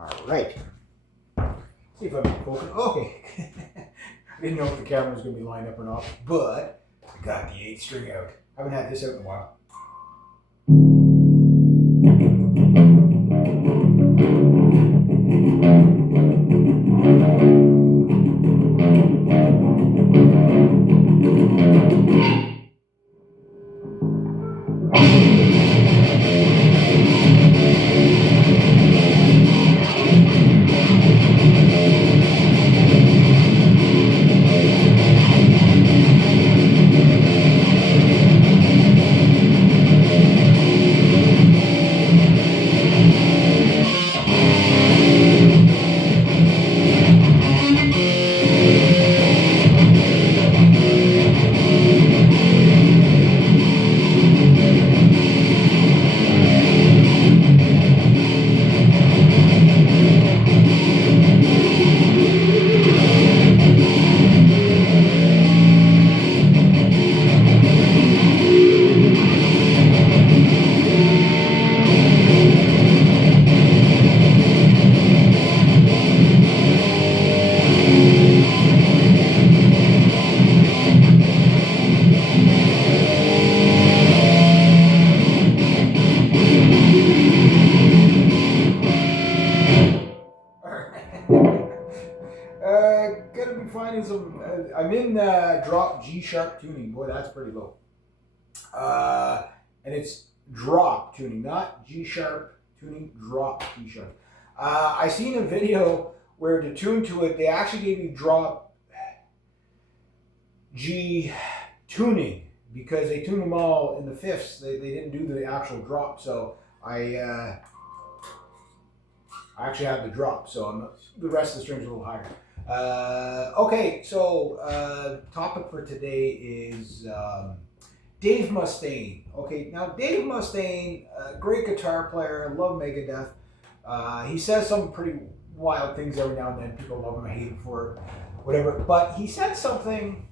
All right. See if I'm focused. Okay. I didn't know if the camera was going to be lined up or not, but I got the 8 string out. I haven't had this out in a while. Gonna be finding some. I'm in drop G sharp tuning. Boy, that's pretty low. And it's drop tuning, not G sharp tuning. Drop G sharp. I seen a video where to tune to it, they actually gave you drop G tuning because they tuned them all in the fifths. They didn't do the actual drop, so I actually have the drop, so the rest of the strings are a little higher. Okay, so topic for today is Dave Mustaine. Okay, now Dave Mustaine, great guitar player, love Megadeth. He says some pretty wild things every now and then. People love him, hate him for it, whatever. But he said something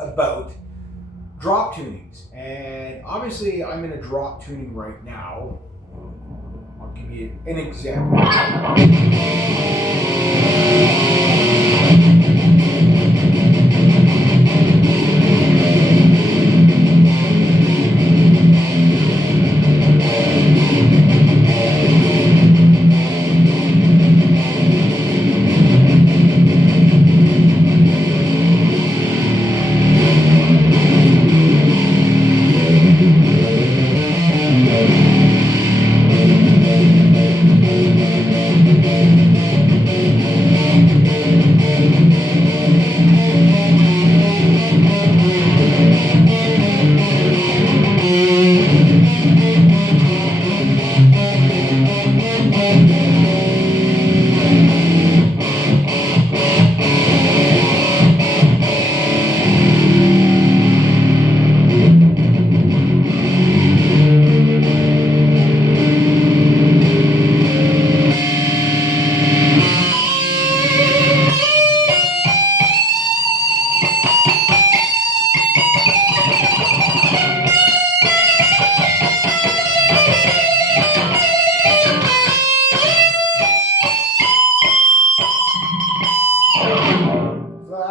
about drop tunings, and obviously I'm in a drop tuning right now. I'll give you an example.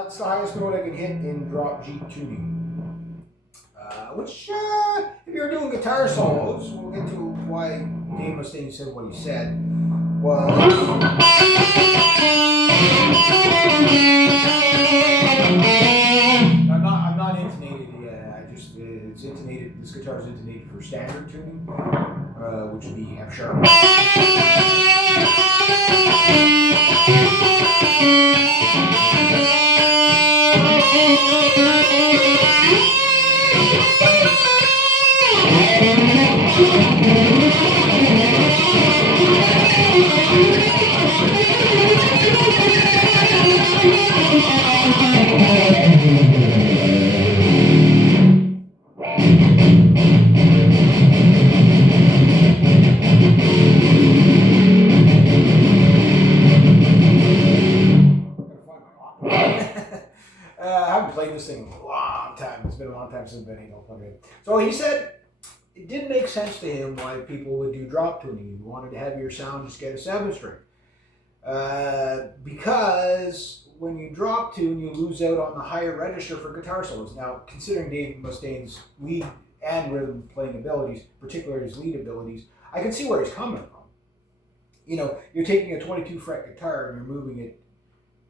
That's the highest note I can hit in drop G tuning. Which, if you're doing guitar solos, we'll get to why Dave Mustaine said what he said, was... I'm not intonated, it's intonated, this guitar is intonated for standard tuning, which would be F sharp. I haven't played this thing in a long time. It's been a long time since I've been able to plug it in. So he said it didn't make sense to him why people would do drop tuning. He wanted to have your sound just get a 7 string. Because when you drop tune, you lose out on the higher register for guitar solos. Now, considering Dave Mustaine's lead and rhythm playing abilities, particularly his lead abilities, I can see where he's coming from. You know, you're taking a 22 fret guitar and you're moving it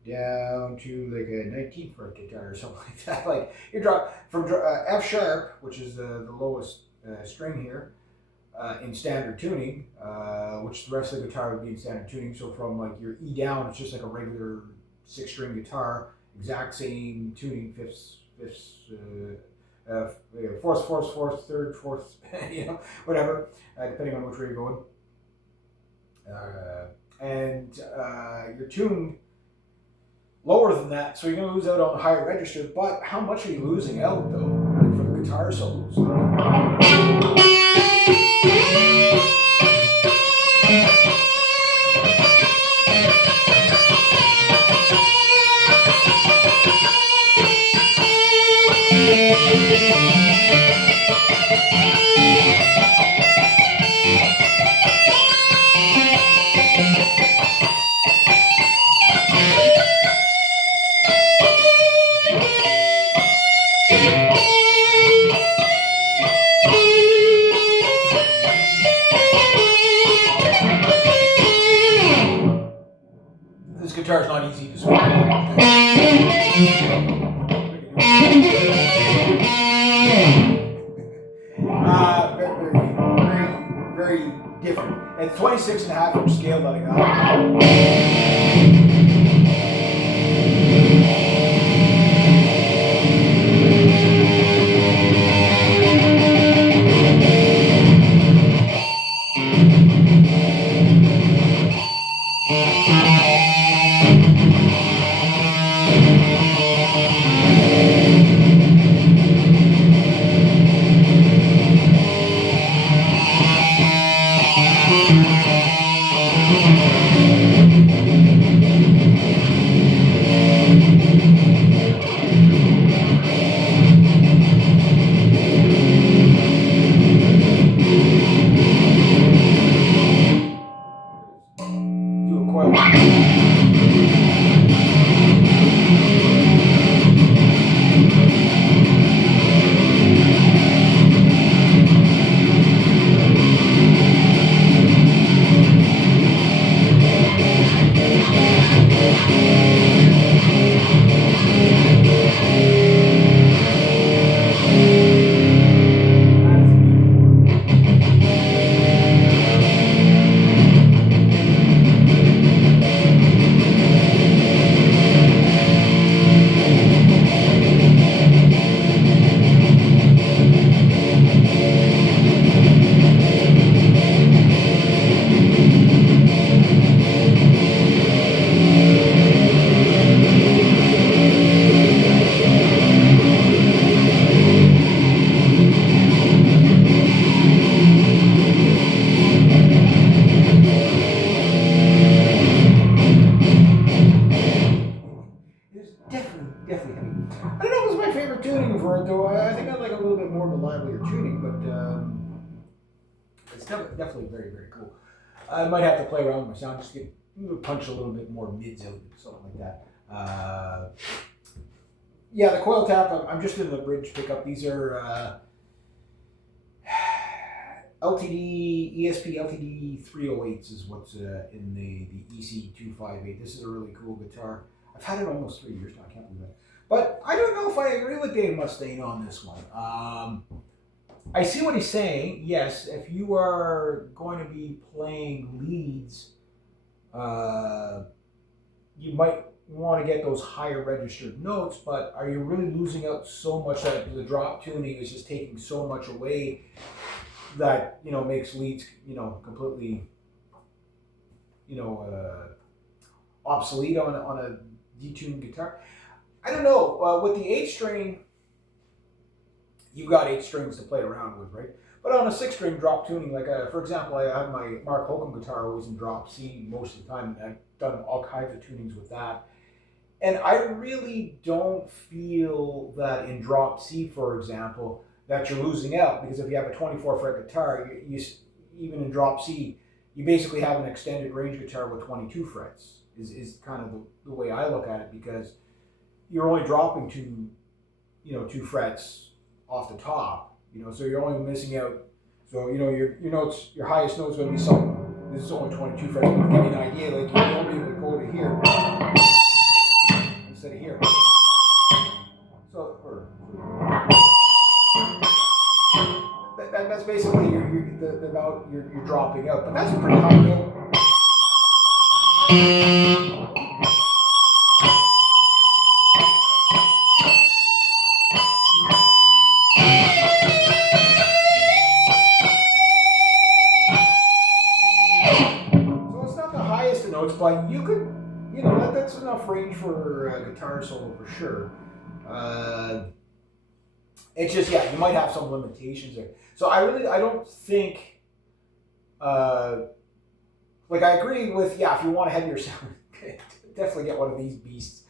down to like a 19 fret guitar or something like that. Like you drop from F sharp, which is the lowest string here, in standard tuning, which the rest of the guitar would be in standard tuning. So from like your E down, it's just like a regular 6-string guitar, exact same tuning, fifths, fourth, third, fourth, you know, whatever, depending on which way you're going. And you're tuned lower than that, so you're going to lose out on the higher register. But how much are you losing out though, like for the guitar solos? This guitar is not easy to swing. Very, very, very different. It's 26.5 inch scale that I got. Do a coil. Definitely. I don't know if it's my favorite tuning for it though. I think I like a little bit more of a livelier tuning, but it's definitely very, very cool. I might have to play around with my sound, just get punch a little bit more mids out, something like that. Yeah, the coil tap. I'm just in the bridge pickup. These are LTD ESP LTD 308s is what's in the EC258. This is a really cool guitar. I've had it almost 3 years now. I can't believe that. But I don't know if I agree with Dave Mustaine on this one. I see what he's saying. Yes, if you are going to be playing leads, you might want to get those higher registered notes, but are you really losing out so much that the drop tuning is just taking so much away that, you know, makes leads, you know, completely, you know, obsolete on a detuned guitar? I don't know. With the 8-string, you've got 8 strings to play around with, right? But on a 6-string drop tuning, like for example, I have my Mark Holcomb guitar always in drop C most of the time, and I've done all kinds of tunings with that. And I really don't feel that in drop C, for example, that you're losing out, because if you have a 24 fret guitar, even in drop C, you basically have an extended range guitar with 22 frets. Is kind of the way I look at it, because you're only dropping two frets off the top, so you're only missing out. So your notes, your highest note is going to be something. This is only 22 frets, but to give you an idea, like you'll be able to go to here instead of here. So that's basically the amount you're dropping out, but that's a pretty high note. Notes, but you could, that's enough range for a guitar solo for sure. It's just, you might have some limitations there. So I don't think, like I agree with, if you want to have your sound, definitely get one of these beasts.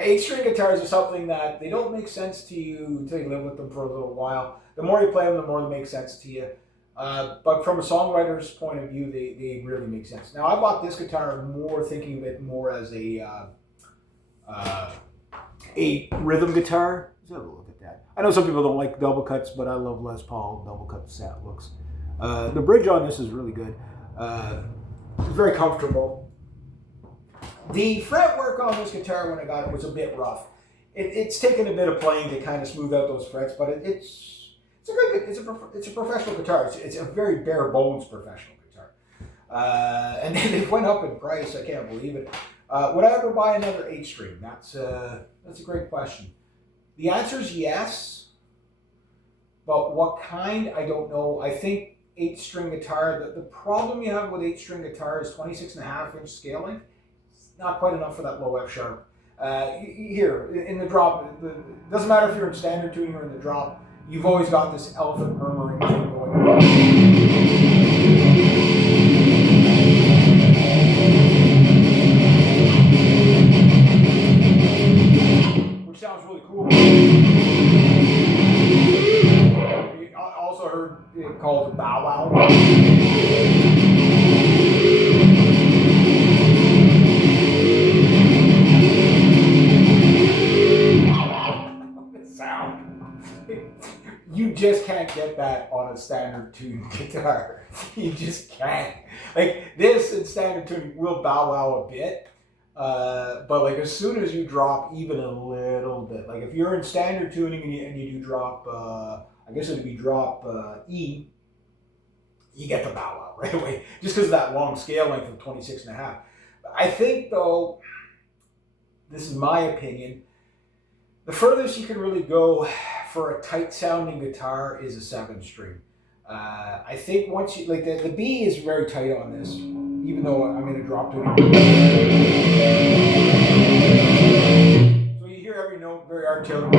8-string guitars are something that they don't make sense to you until you live with them for a little while. The more you play them, the more they make sense to you. But from a songwriter's point of view, they really make sense. Now, I bought this guitar thinking of it more as a rhythm guitar. Let's have a look at that. I know some people don't like double cuts, but I love Les Paul double cut set looks. The bridge on this is really good. It's very comfortable. The fretwork on this guitar when I got it was a bit rough. It's taken a bit of playing to kind of smooth out those frets, but it's a very good. It's a professional guitar. It's a very bare bones professional guitar. And then it went up in price. I can't believe it. Would I ever buy another 8-string? That's a great question. The answer is yes, but what kind? I don't know. I think 8-string guitar. The problem you have with 8-string guitar is 26.5-inch scale length. It's not quite enough for that low F sharp. Here in the drop, it doesn't matter if you're in standard tuning or in the drop. You've always got this elephant murmuring thing going on. Which sounds really cool. I also heard it called a bow wow. You just can't get that on a standard tuned guitar. You just can't. Like this in standard tuning will bow wow a bit, but like as soon as you drop even a little bit, like if you're in standard tuning and you do drop, I guess it would be drop E, you get the bow wow right away, just because of that long scale length of 26.5. I think though, this is my opinion, the furthest you can really go for a tight sounding guitar is a 7-string. I think once you, like the B is very tight on this, even though I'm in a drop tuning. So you hear every note very articulate.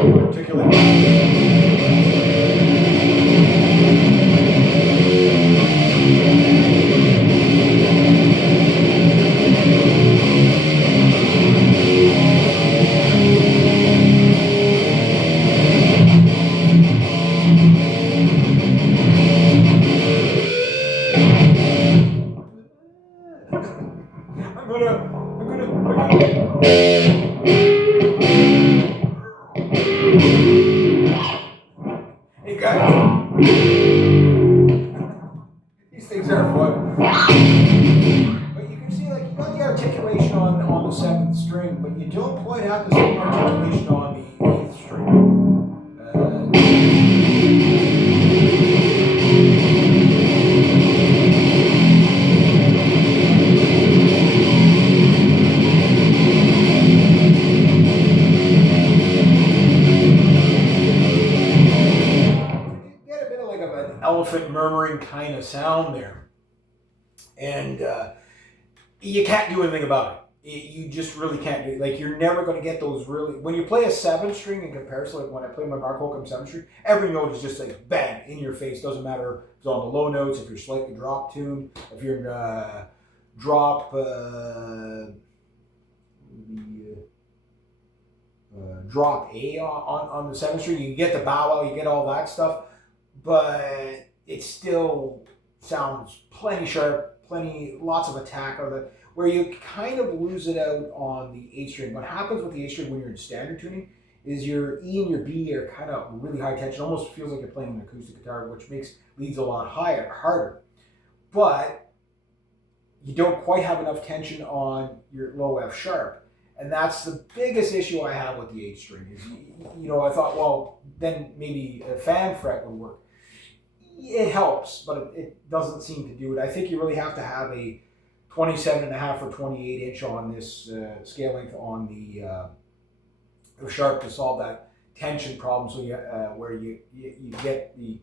Hey guys, these things are fun. But you can see, like, you got the articulation on the 7th string, but you don't quite have the same articulation on the 8th string. Elephant murmuring kind of sound there, and you can't do anything about it. You just really can't do it. Like, you're never going to get those really, when you play a 7-string in comparison, like when I play my Mark Holcomb 7-string, every note is just like bang in your face. Doesn't matter if it's on the low notes, if you're slightly drop tuned, if you're in drop drop A on the 7th string, you get the bow wow, you get all that stuff. but it still sounds plenty sharp, lots of attack on it. Where you kind of lose it out on the 8 string. What happens with the 8 string when you're in standard tuning is your E and your B are kind of really high tension. Almost feels like you're playing an acoustic guitar, which makes leads a lot harder. But you don't quite have enough tension on your low F sharp. And that's the biggest issue I have with the 8 string is, I thought, well, then maybe a fan fret would work. It helps, but it doesn't seem to do it. I think you really have to have a 27.5 or 28 inch on this scale length on the sharp to solve that tension problem. So where you get the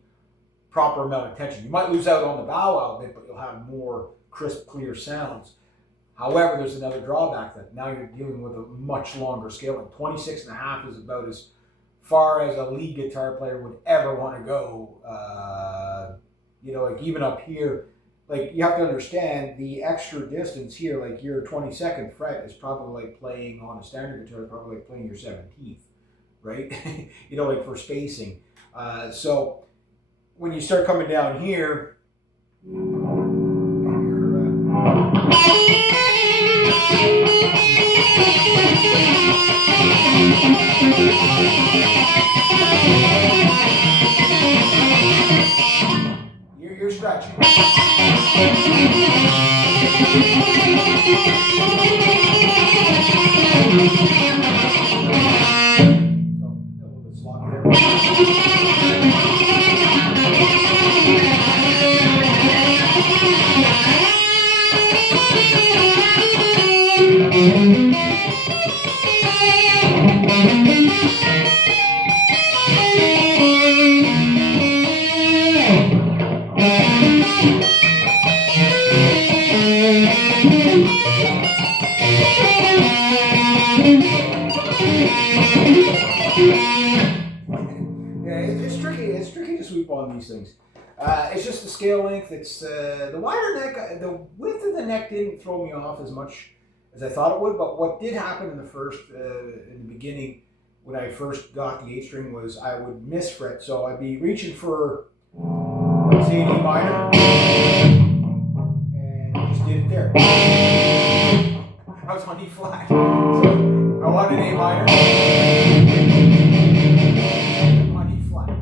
proper amount of tension. You might lose out on the bow out bit, but you'll have more crisp, clear sounds. However, there's another drawback that now you're dealing with a much longer scale length. 26.5 is about as far as a lead guitar player would ever want to go. Like even up here, like you have to understand the extra distance here, like your 22nd fret is probably like playing on a standard guitar, probably like playing your 17th, right? Like for spacing. So when you start coming down here, you're stretching. So, a little bit sloppy it's tricky. It's tricky to sweep on these things. It's just the scale length. It's the wider neck. The width of the neck didn't throw me off as much as I thought it would. But what did happen in the beginning, when I first got the 8 string, was I would miss fret. So I'd be reaching for, let's say, an E minor, and I just did it there. I was on E flat. So I wanted an A minor. On E flat, right?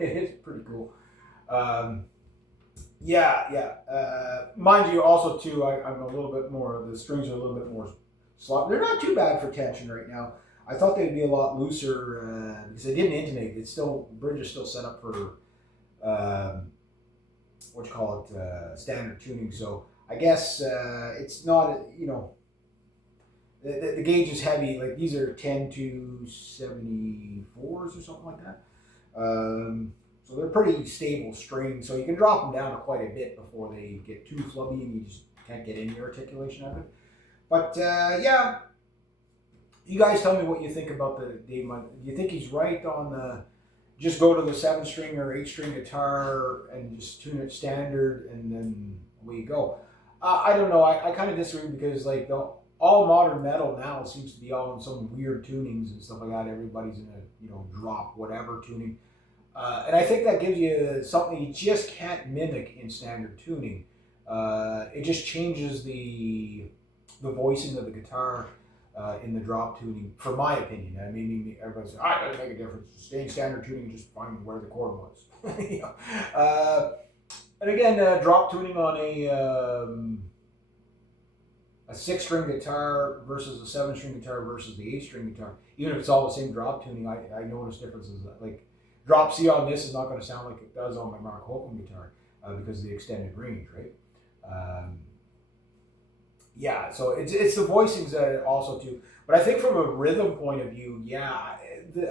It is pretty cool. Mind you, also too, I'm a little bit more. The strings are a little bit more slop. They're not too bad for tension right now. I thought they'd be a lot looser because they didn't intonate. It's still bridge is still set up for standard tuning. So I guess it's not the gauge is heavy. Like these are 10 to 74s or something like that. So they're pretty stable strings, so you can drop them down quite a bit before they get too flubby and you just can't get any articulation of it. But you guys tell me what you think about the Dave Mustaine. Do you think he's right on the just go to the 7-string or 8-string guitar and just tune it standard and then away you go? I don't know. I kind of disagree because like all modern metal now seems to be all in some weird tunings and stuff like that. Everybody's in a drop whatever tuning. And I think that gives you something you just can't mimic in standard tuning. It just changes the voicing of the guitar in the drop tuning, for my opinion. I mean, everybody says, it doesn't make a difference. Stay in standard tuning, just find where the chord was. And again, drop tuning on a 6-string guitar versus a 7-string guitar versus the 8-string guitar, even if it's all the same drop tuning, I notice differences. Like, drop C on this is not going to sound like it does on my Mark Holcomb guitar. because of the extended range, right? Um, yeah, so it's the voicings that also too. But I think from a rhythm point of view, yeah,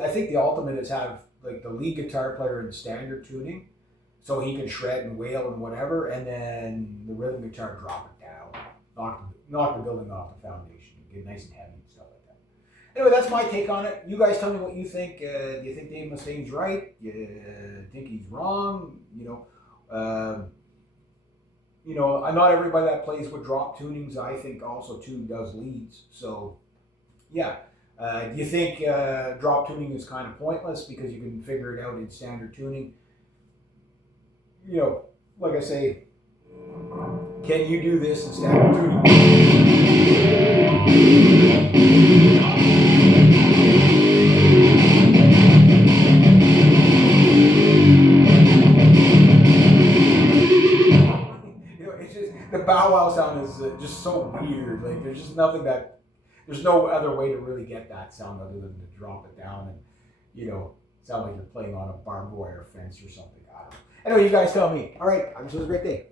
I think the ultimate is have like the lead guitar player in standard tuning, so he can shred and wail and whatever, and then the rhythm guitar drop it down, knock the building off the foundation, get nice and heavy and stuff like that. Anyway, that's my take on it. You guys tell me what you think. Do you think Dave Mustaine's right? You think he's wrong? Not everybody that plays with drop tunings, I think, also too does leads. So, yeah. Do you think drop tuning is kind of pointless because you can figure it out in standard tuning? Like I say, can you do this in standard tuning? It's just the bow wow sound is just so weird. Like there's no other way to really get that sound other than to drop it down and sound like you're playing on a barbed wire fence or something. I don't know. Anyway, you guys tell me. All right, this was a great day.